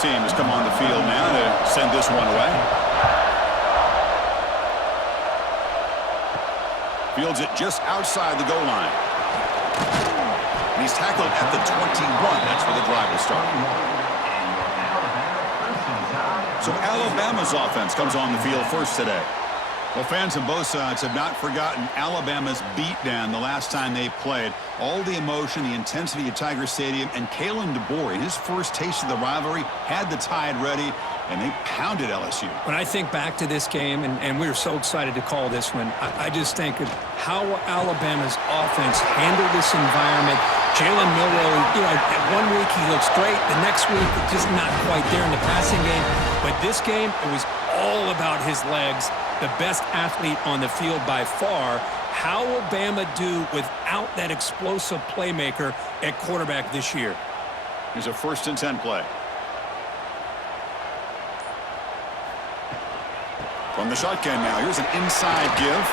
team has come on the field now to send this one away. Fields it just outside the goal line. And he's tackled at the 21. That's where the drive will start. So Alabama's offense comes on the field first today. Well, fans on both sides have not forgotten Alabama's beatdown the last time they played. All the emotion, the intensity at Tiger Stadium, and Kalen DeBoer, his first taste of the rivalry, had the Tide ready, and they pounded LSU. When I think back to this game, and we were so excited to call this one, I just think of how Alabama's offense handled this environment. Jalen Milroe, one week he looks great. The next week, just not quite there in the passing game. But this game, it was all about his legs. The best athlete on the field by far. How will Bama do without that explosive playmaker at quarterback this year? Here's a 1st and 10 play. From the shotgun now, here's an inside give.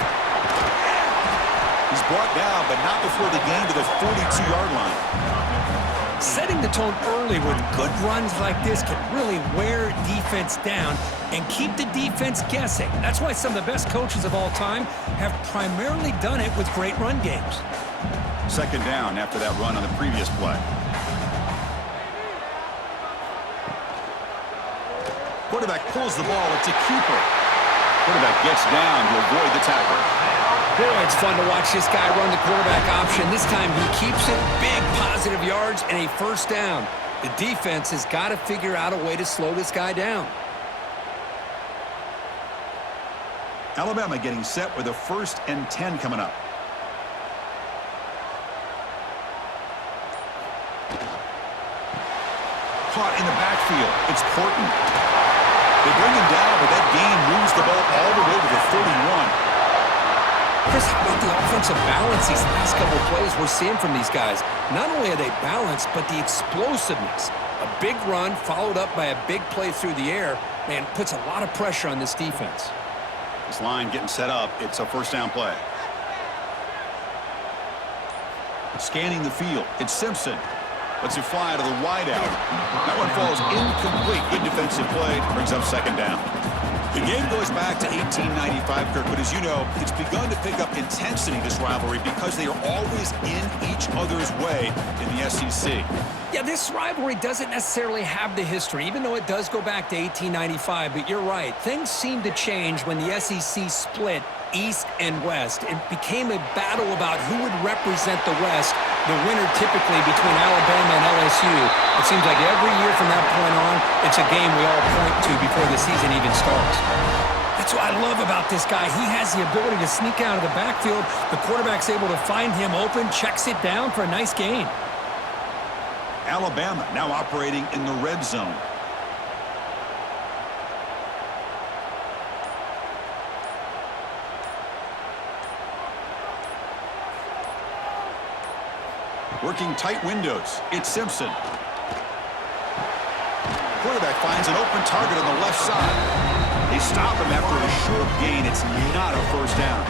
He's brought down, but not before the gain to the 42-yard line. Setting the tone early with good runs like this can really wear defense down and keep the defense guessing. That's why some of the best coaches of all time have primarily done it with great run games. 2nd down after that run on the previous play. Quarterback pulls the ball. It's a keeper. Quarterback gets down to avoid the tackle. Boy, it's fun to watch this guy run the quarterback option. This time he keeps it, big positive yards, and a 1st down. The defense has got to figure out a way to slow this guy down. Alabama getting set with a 1st and 10 coming up. Caught in the backfield. It's Porton. They bring him down, but that gain moves the ball all the way to the 31. Chris, how about the offensive balance these last couple plays we're seeing from these guys? Not only are they balanced, but the explosiveness. A big run followed up by a big play through the air, man, puts a lot of pressure on this defense. This line getting set up. It's a 1st down play. Scanning the field. It's Simpson. Lets it fly to the wideout. That one falls incomplete. Good defensive play. Brings up 2nd down. The game goes back to 1895, Kirk, but as you know, it's begun to pick up intensity, this rivalry, because they are always in each other's way in the SEC. Yeah, this rivalry doesn't necessarily have the history, even though it does go back to 1895, but you're right. Things seem to change when the SEC split East and West. It became a battle about who would represent the West, the winner typically between Alabama and LSU. It seems like every year from that point on, it's a game we all point to before the season even starts. That's what I love about this guy. He has the ability to sneak out of the backfield. The quarterback's able to find him open, checks it down for a nice gain. Alabama now operating in the red zone. Working tight windows. It's Simpson. Quarterback finds an open target on the left side. They stop him after a short gain. It's not a 1st down.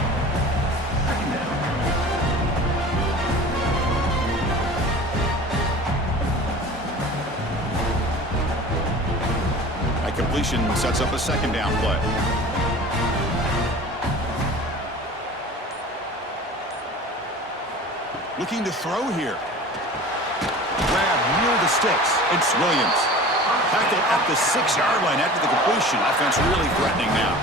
That completion sets up a 2nd down play. Looking to throw here. Grab near the sticks. It's Williams. Tackled at the 6-yard line after the completion. Offense really threatening now.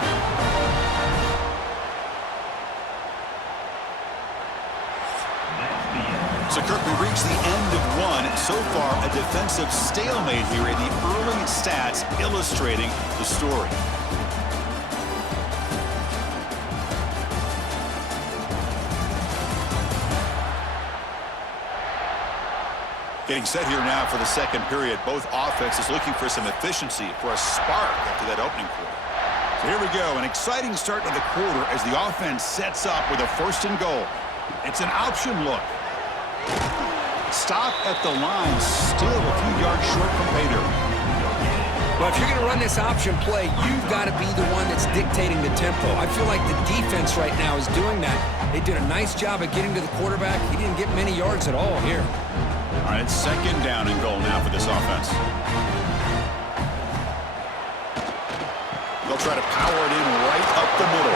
So, Kirk, we reached the end of one. So far, a defensive stalemate here in the early stats illustrating the story. Getting set here now for the 2nd period. Both offenses looking for some efficiency, for a spark after that opening quarter. So here we go, an exciting start to the quarter as the offense sets up with a 1st and goal. It's an option look. Stop at the line, still a few yards short from pay dirt. Well, if you're going to run this option play, you've got to be the one that's dictating the tempo. I feel like the defense right now is doing that. They did a nice job of getting to the quarterback. He didn't get many yards at all here. All right, it's 2nd down and goal now for this offense. They'll try to power it in right up the middle.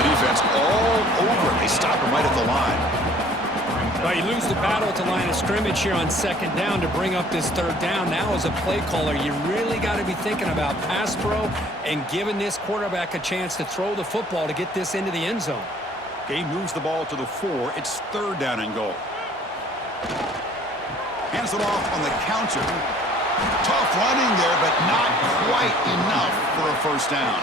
The defense all over. They stop him right at the line. Well, you lose the battle at the line of scrimmage here on second down to bring up this third down. Now, as a play caller, you really got to be thinking about pass pro and giving this quarterback a chance to throw the football to get this into the end zone. Game moves the ball to the 4. It's third down and goal. Hands it off on the counter. Tough running there, but not quite enough for a first down.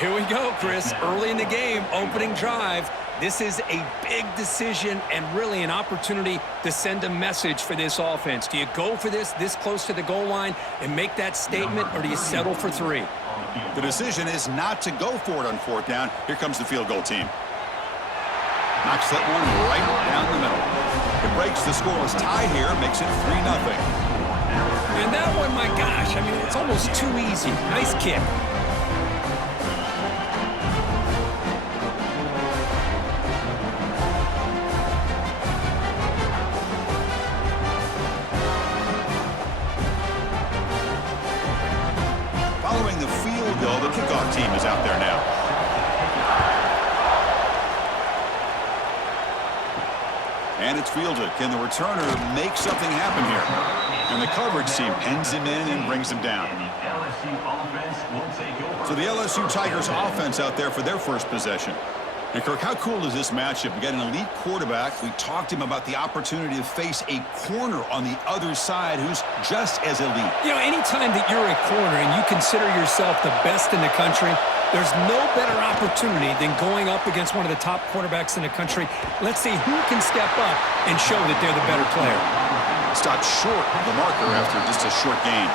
Here we go, Chris. Early in the game, opening drive. This is a big decision and really an opportunity to send a message for this offense. Do you go for this close to the goal line and make that statement, or do you settle for 3? The decision is not to go for it on fourth down. Here comes the field goal team. Knocks that one right down the middle. It breaks the scoreless tie here, makes it 3-0. And that one, my gosh, I mean, it's almost too easy. Nice kick. Following the field goal, the kickoff team is out there now. And it's fielded. Can the returner make something happen here? And the coverage team pins him in and brings him down. So the LSU Tigers offense out there for their first possession. And Kirk, how cool is this matchup? We got an elite quarterback. We talked to him about the opportunity to face a corner on the other side who's just as elite. You know, anytime that you're a corner and you consider yourself the best in the country, there's no better opportunity than going up against one of the top quarterbacks in the country. Let's see who can step up and show that they're the better player. Stopped short of the marker after just a short gain.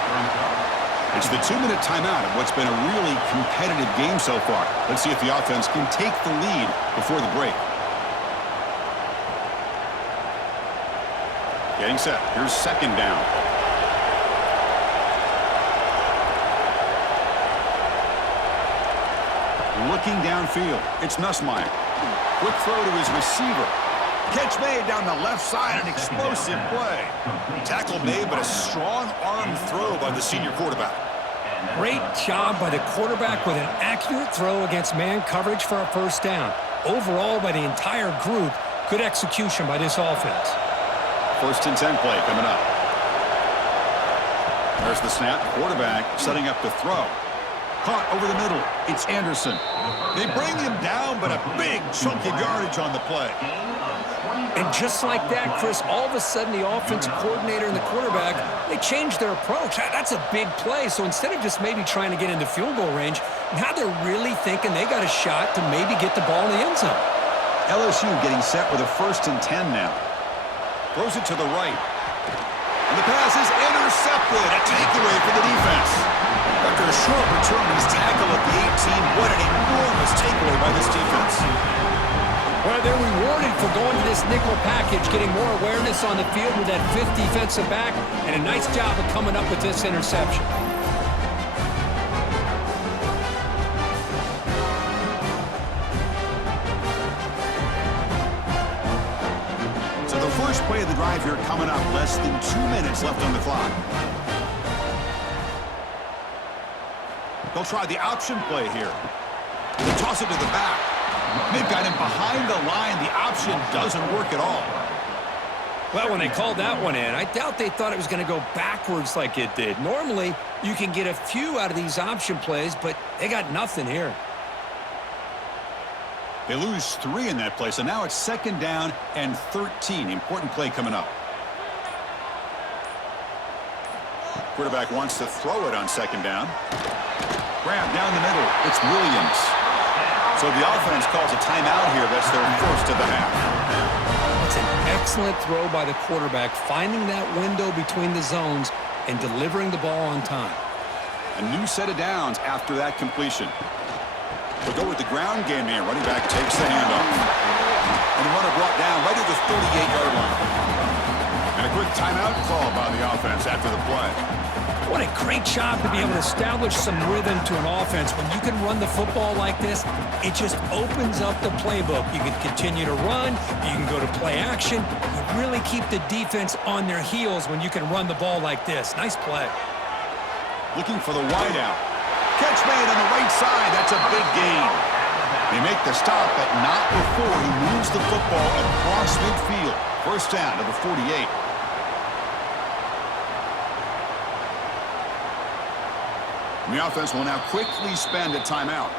It's the 2-minute timeout of what's been a really competitive game so far. Let's see if the offense can take the lead before the break. Getting set. Here's second down. Looking downfield. It's Nussmeier. Quick throw to his receiver. Catch made down the left side, an explosive play. Tackle made, but a strong arm throw by the senior quarterback. Great job by the quarterback with an accurate throw against man coverage for a first down. Overall, by the entire group, good execution by this offense. 1st and 10 play coming up. There's the snap. Quarterback setting up the throw. Caught over the middle. It's Anderson. They bring him down, but a big chunk of yardage on the play. And just like that, Chris, all of a sudden the offensive coordinator and the quarterback, they changed their approach. That's a big play. So instead of just maybe trying to get into field goal range, now they're really thinking they got a shot to maybe get the ball in the end zone. LSU getting set with a 1st and 10 now. Throws it to the right. And the pass is intercepted. A takeaway for the defense. After a short return, he's tackled at the 18. What an enormous takeaway by this defense. Well, they're rewarded for going to this nickel package, getting more awareness on the field with that 5th defensive back, and a nice job of coming up with this interception. So the first play of the drive here coming up, less than 2 minutes left on the clock. They'll try the option play here. They toss it to the back. They've got him behind the line. The option doesn't work at all. Well, when they called that one in, I doubt they thought it was going to go backwards like it did. Normally, you can get a few out of these option plays, but they got nothing here. They lose 3 in that play, so now it's 2nd down and 13. Important play coming up. Quarterback wants to throw it on 2nd down. Grab down the middle. It's Williams. So the offense calls a timeout here. That's their first of the half. It's an excellent throw by the quarterback, finding that window between the zones and delivering the ball on time. A new set of downs after that completion. They'll go with the ground game here. Running back takes the handoff. And the runner brought down right at the 38-yard line. And a quick timeout call by the offense after the play. What a great job to be able to establish some rhythm to an offense. When you can run the football like this, it just opens up the playbook. You can continue to run. You can go to play action. You really keep the defense on their heels when you can run the ball like this. Nice play. Looking for the wideout. Catch made on the right side. That's a big gain. They make the stop, but not before he moves the football across midfield. First down to the 48. And the offense will now quickly spend a timeout.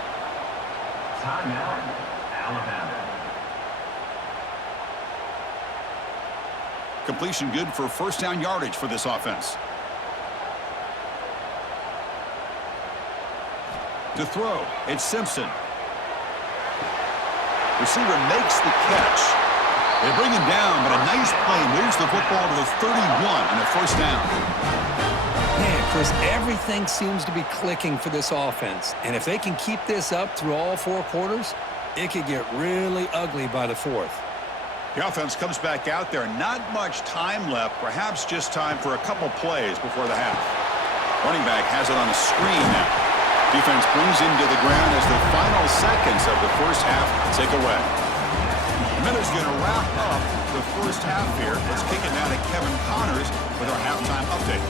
Timeout, Alabama. Completion good for first down yardage for this offense. To throw, it's Simpson. Receiver makes the catch. They bring him down, but a nice play moves the football to the 31 and a first down. Man, Chris, everything seems to be clicking for this offense. And if they can keep this up through all four quarters, it could get really ugly by the fourth. The offense comes back out there. Not much time left. Perhaps just time for a couple plays before the half. Running back has it on a screen now. Defense brings him to the ground as the final seconds of the first half tick away. The Miller's going to wrap up the first half here. Let's kick it now to Kevin Connors with our halftime update.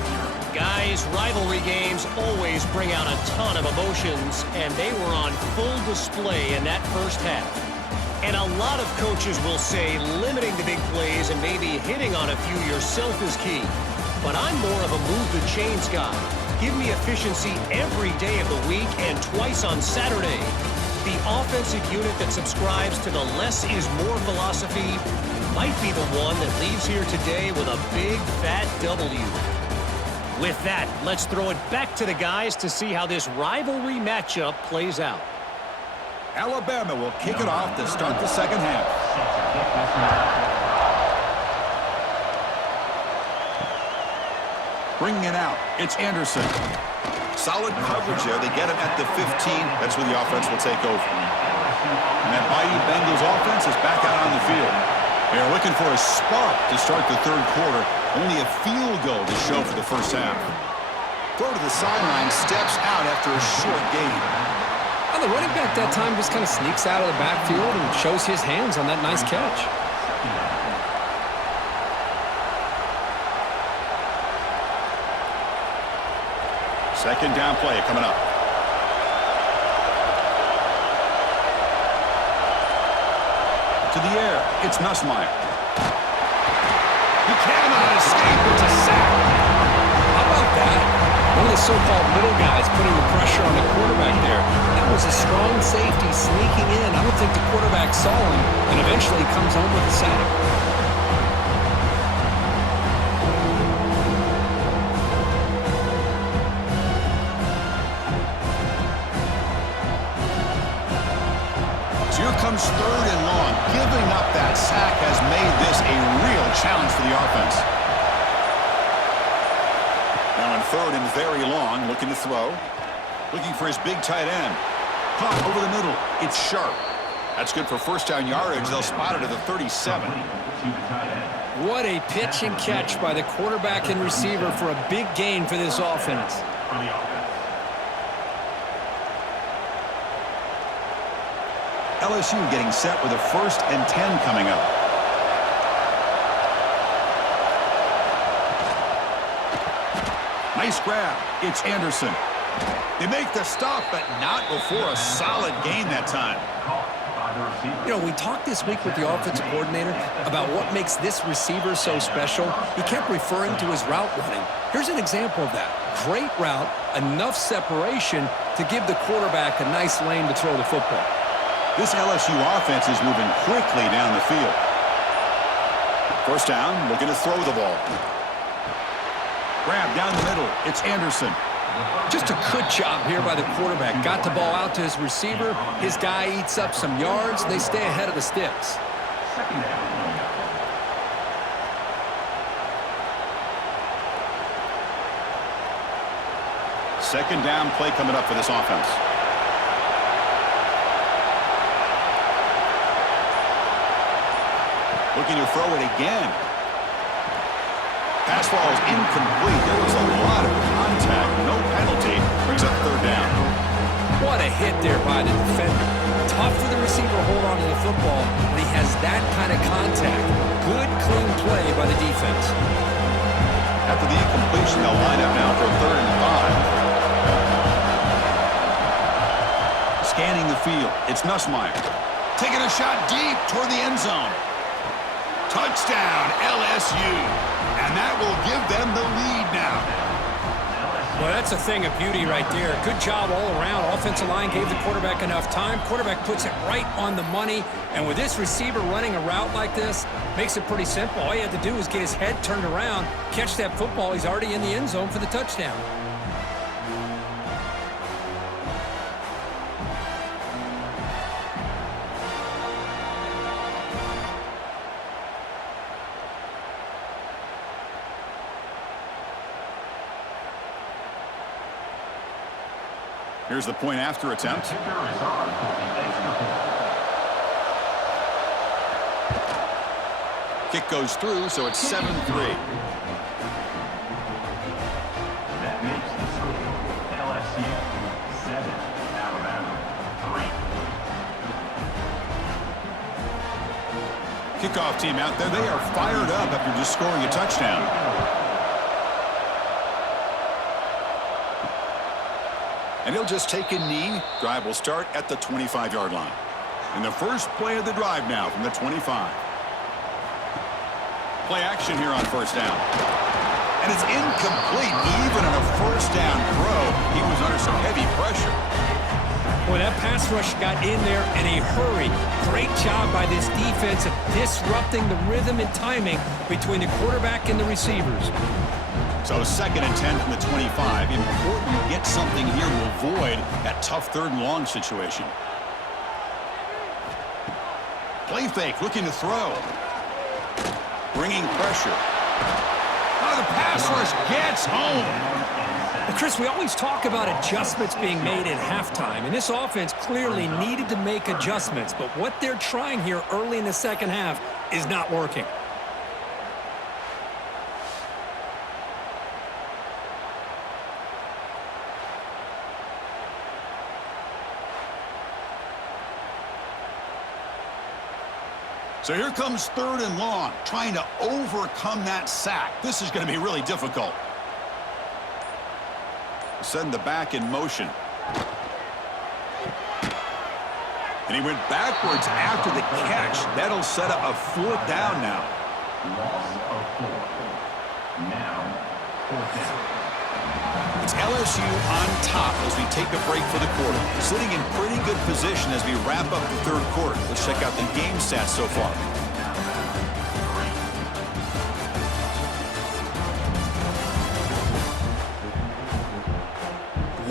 Guys, rivalry games always bring out a ton of emotions, and they were on full display in that first half. And a lot of coaches will say limiting the big plays and maybe hitting on a few yourself is key. But I'm more of a move the chains guy. Give me efficiency every day of the week and twice on Saturday. The offensive unit that subscribes to the less is more philosophy might be the one that leaves here today with a big fat W. With that, let's throw it back to the guys to see how this rivalry matchup plays out. Alabama will kick it off to start the second half. Bringing it out, it's Anderson. Solid coverage there. They get him at the 15. That's where the offense will take over. And that Bayou Bengals offense is back out on the field. They're looking for a spark to start the third quarter. Only a field goal to show for the first half. Throw to the sideline, steps out after a short gain. Well, the running back that time just kind of sneaks out of the backfield and shows his hands on that nice catch. Second down play coming up. To the air, it's Nussmeier. He cannot escape. It's a sack. How about that? One of the so-called middle guys putting the pressure on the quarterback there. That was a strong safety sneaking in. I don't think the quarterback saw him, and eventually comes home with a sack. Here comes third and long. Giving up that sack has made this a real challenge for the offense. Now in third and very long, looking to throw. Looking for his big tight end. Pump over the middle. It's Sharp. That's good for first down yardage. They'll spot it at the 37. What a pitch and catch by the quarterback and receiver for a big gain for this offense. LSU getting set with a 1st and 10 coming up. Nice grab. It's Anderson. They make the stop, but not before a solid gain that time. You know, we talked this week with the offensive coordinator about what makes this receiver so special. He kept referring to his route running. Here's an example of that. Great route, enough separation to give the quarterback a nice lane to throw the football. This LSU offense is moving quickly down the field. First down, looking to throw the ball. Grab down the middle. It's Anderson. Just a good job here by the quarterback. Got the ball out to his receiver. His guy eats up some yards. They stay ahead of the sticks. Second down play coming up for this offense. Looking to throw it again. Pass ball is incomplete. There was a lot of contact. No penalty. Brings up third down. What a hit there by the defender. Tough for the receiver to hold on to the football when he has that kind of contact. Good, clean play by the defense. After the incompletion, they'll line up now for 3rd and 5. It's Nussmeier. Taking a shot deep toward the end zone. Touchdown, LSU. And that will give them the lead now. Well, that's a thing of beauty right there. Good job all around. Offensive line gave the quarterback enough time. Quarterback puts it right on the money. And with this receiver running a route like this, makes it pretty simple. All you have to do is get his head turned around, catch that football. He's already in the end zone for the touchdown. Here's the point after attempt. Kick goes through, so it's 7-3. That makes the score LSU 7, Alabama 3. Kickoff team out there. They are fired up after just scoring a touchdown. And he'll just take a knee. Drive will start at the 25-yard line. And the first play of the drive now from the 25. Play action here on first down. And it's incomplete. Even in a first down throw, he was under some heavy pressure. Boy, that pass rush got in there in a hurry. Great job by this defense of disrupting the rhythm and timing between the quarterback and the receivers. So 2nd and 10 from the 25. Important to get something here to avoid that tough 3rd and long situation. Play fake, looking to throw. Bringing pressure. Oh, the pass rush gets home. Well, Chris, we always talk about adjustments being made at halftime, and this offense clearly needed to make adjustments, but what they're trying here early in the second half is not working. So here comes 3rd and long, trying to overcome that sack. This is going to be really difficult. Send the back in motion. And he went backwards after the catch. That'll set up a 4th down now. Loss of 4. Now, 4th down. It's LSU on top as we take a break for the quarter. Sitting in pretty good position as we wrap up the 3rd quarter. Let's check out the game stats so far.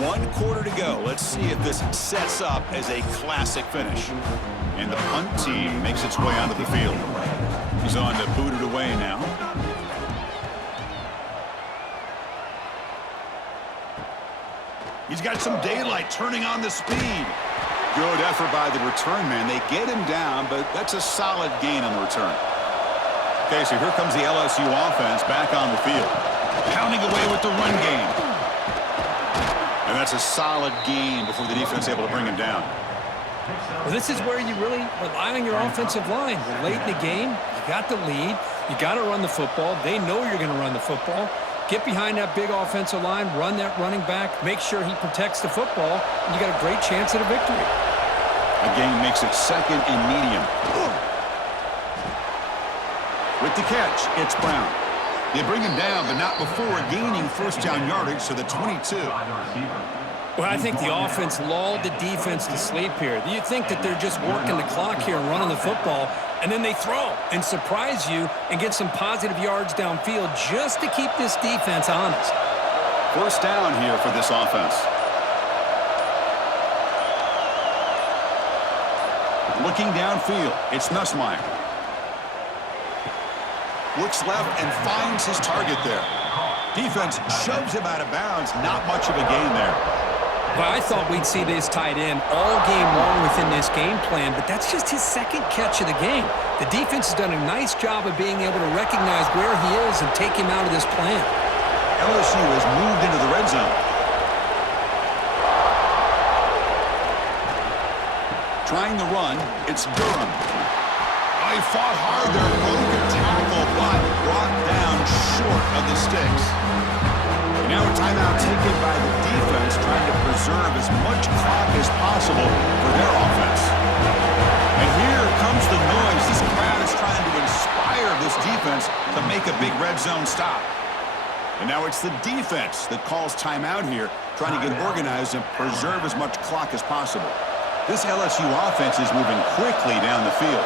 One quarter to go. Let's see if this sets up as a classic finish. And the punt team makes its way onto the field. He's on to boot it away now. He's got some daylight, turning on the speed. Good effort by the return man. They get him down, but that's a solid gain on the return. Okay, so here comes the LSU offense back on the field. Pounding away with the run game. And that's a solid gain before the defense is able to bring him down. Well, this is where you really rely on your offensive line. You're late in the game. You got the lead. You got to run the football. They know you're going to run the football. Get behind that big offensive line, run that running back, make sure he protects the football, and you got a great chance at a victory. Again, makes it 2nd and medium. With the catch, it's Brown. They bring him down, but not before gaining 1st down yardage to the 22. Well, I think the offense lulled the defense to sleep here. Do you think that they're just working the clock here and running the football, and then they throw and surprise you and get some positive yards downfield just to keep this defense honest? 1st down here for this offense. Looking downfield, it's Nussmeier. Looks left and finds his target there. Defense shoves him out of bounds. Not much of a gain there. Well, I thought we'd see this tight end all game long within this game plan, but that's just his 2nd catch of the game. The defense has done a nice job of being able to recognize where he is and take him out of this plan. LSU has moved into the red zone. Trying the run, it's Durham. Oh, he fought hard there, broken tackle, but brought down short of the sticks. Now a timeout taken by the defense, trying to preserve as much clock as possible for their offense. And here comes the noise. This crowd is trying to inspire this defense to make a big red zone stop. And now it's the defense that calls timeout here, trying to get organized and preserve as much clock as possible. This LSU offense is moving quickly down the field.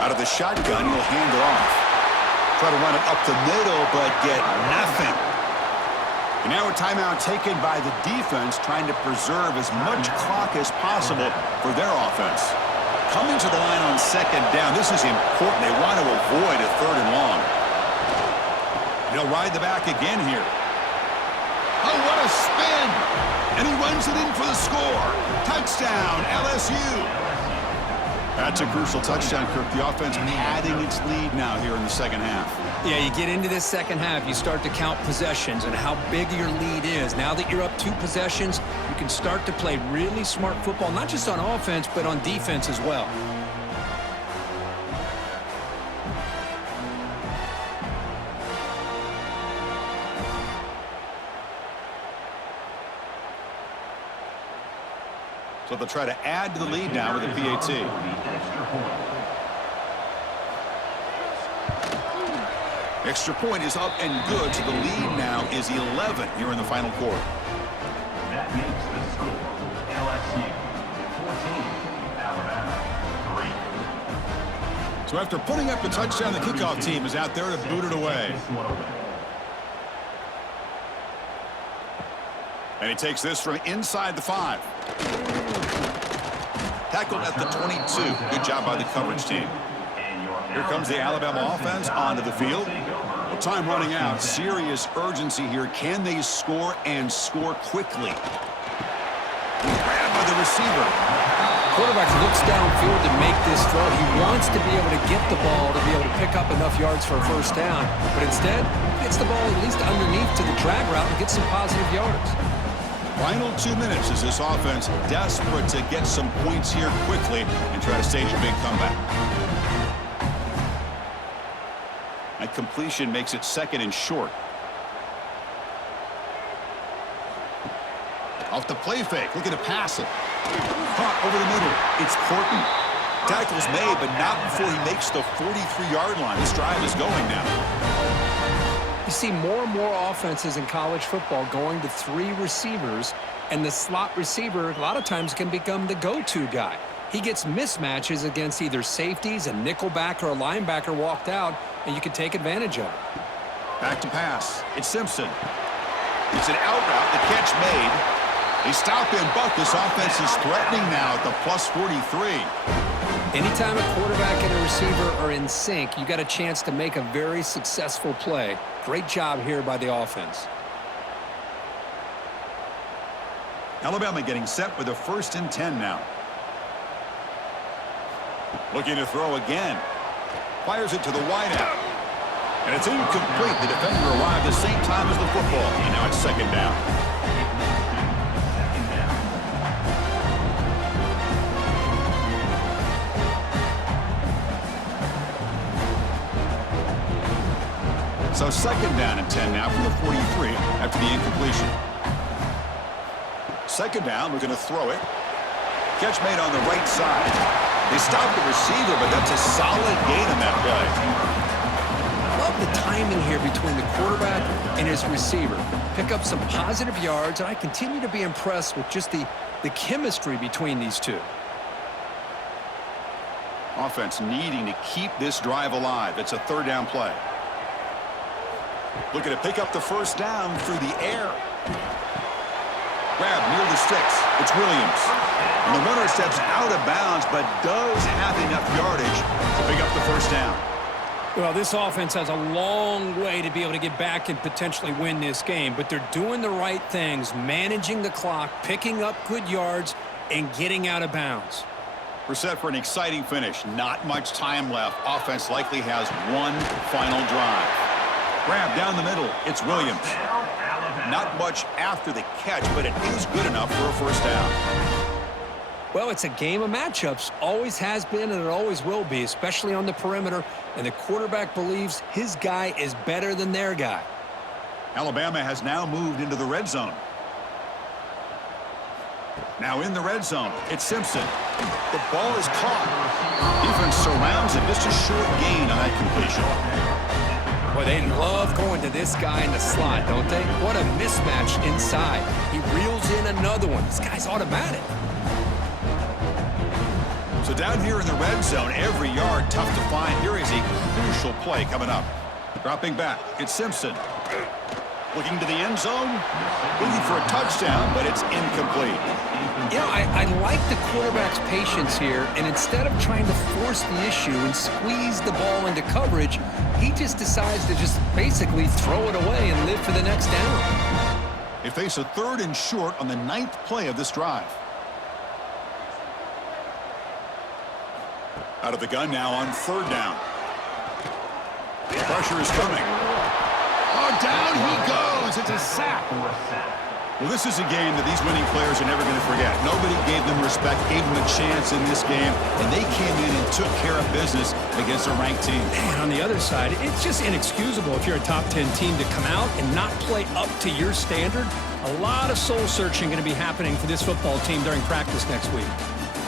Out of the shotgun, he'll hand it off. Try to run it up the middle, but get nothing. And now a timeout taken by the defense, trying to preserve as much clock as possible for their offense. Coming to the line on second down, this is important. They want to avoid a third and long. He'll ride the back again here. Oh, what a spin! And he runs it in for the score. Touchdown, LSU. That's a crucial touchdown, Kirk. The offense padding its lead now here in the second half. Yeah, you get into this second half, you start to count possessions and how big your lead is. Now that you're up 2 possessions, you can start to play really smart football, not just on offense, but on defense as well. So they'll try to add to the lead now with a PAT. Extra point is up and good, so the lead now is 11 here in the final quarter. That makes the score LSU 14, Alabama 3. So after putting up the touchdown, the kickoff team is out there to boot it away. And he takes this from inside the 5. Tackled at the 22. Good job by the coverage team. Here comes the Alabama offense onto the field. Well, time running out. Serious urgency here. Can they score and score quickly? Grabbed by the receiver. Quarterback looks downfield to make this throw. He wants to be able to get the ball to be able to pick up enough yards for a first down. But instead, gets the ball at least underneath to the drag route and gets some positive yards. Final 2 minutes as this offense desperate to get some points here quickly and try to stage a big comeback. That completion makes it second and short. Off the play fake, looking to pass it. Caught over the middle. It's Horton. Tackle's made, but not before he makes the 43-yard line. This drive is going now. You see more and more offenses in college football going to 3 receivers, and the slot receiver a lot of times can become the go-to guy. He gets mismatches against either safeties, a nickelback, or a linebacker walked out, and you can take advantage of it. Back to pass. It's Simpson. It's an out route. The catch made. They stop in, but this offense is threatening now at the plus 43. Anytime a quarterback and a receiver are in sync, you got a chance to make a very successful play. Great job here by the offense. Alabama getting set with a 1st and 10 now. Looking to throw again. Fires it to the wideout. And it's incomplete. The defender arrived the same time as the football. And now it's 2nd down. So 2nd down and 10 now from the 43 after the incompletion. 2nd down, we're going to throw it. Catch made on the right side. They stopped the receiver, but that's a solid gain in that play. Love the timing here between the quarterback and his receiver. Pick up some positive yards, and I continue to be impressed with just the chemistry between these two. Offense needing to keep this drive alive. It's a 3rd down play. Looking to pick up the 1st down through the air. Grab near the sticks. It's Williams. And the runner steps out of bounds, but does have enough yardage to pick up the 1st down. Well, this offense has a long way to be able to get back and potentially win this game, but they're doing the right things, managing the clock, picking up good yards, and getting out of bounds. We're set for an exciting finish. Not much time left. Offense likely has one final drive. Grab down the middle. It's Williams. Not much after the catch, but it is good enough for a 1st down. Well, it's a game of matchups. Always has been and it always will be, especially on the perimeter. And the quarterback believes his guy is better than their guy. Alabama has now moved into the red zone. Now in the red zone, it's Simpson. The ball is caught. Defense surrounds him. Just a short gain on that completion. Boy, they love going to this guy in the slot, don't they? What a mismatch inside. He reels in another one. This guy's automatic. So down here in the red zone, every yard tough to find. Here is a crucial play coming up. Dropping back, it's Simpson. Looking to the end zone, looking for a touchdown, but it's incomplete. You know, I like the quarterback's patience here, and instead of trying to force the issue and squeeze the ball into coverage, he just decides to just basically throw it away and live for the next down. They face a 3rd and short on the 9th play of this drive. Out of the gun now on 3rd down. Pressure is coming. Oh, down he goes. It's a sack. Well, this is a game that these winning players are never going to forget. Nobody gave them respect, gave them a chance in this game, and they came in and took care of business against a ranked team. And on the other side, it's just inexcusable if you're a top 10 team to come out and not play up to your standard. A lot of soul-searching going to be happening for this football team during practice next week.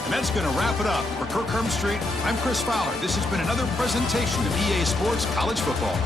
And that's going to wrap it up. For Kirk Hermstreet, I'm Chris Fowler. This has been another presentation of EA Sports College Football.